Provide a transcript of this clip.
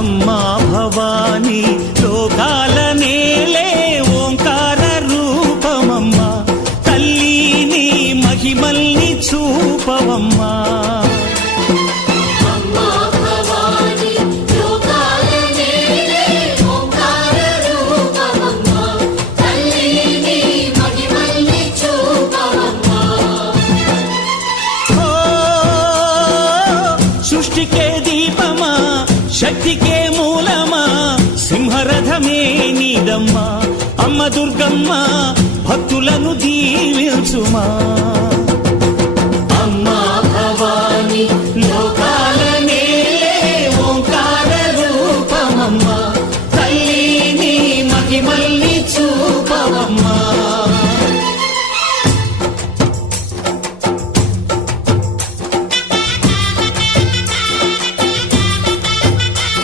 అమ్మా భవానీ లోకాల నేలే ఓంకార రూపమమ్మా తల్లి నీ మహిమల్ని చూపవమ్మా సృష్టికే దీపమా శక్తికే మూలమా సింహరథమే నీదమ్మా అమ్మ దుర్గమ్మ భక్తులను దీవించుమా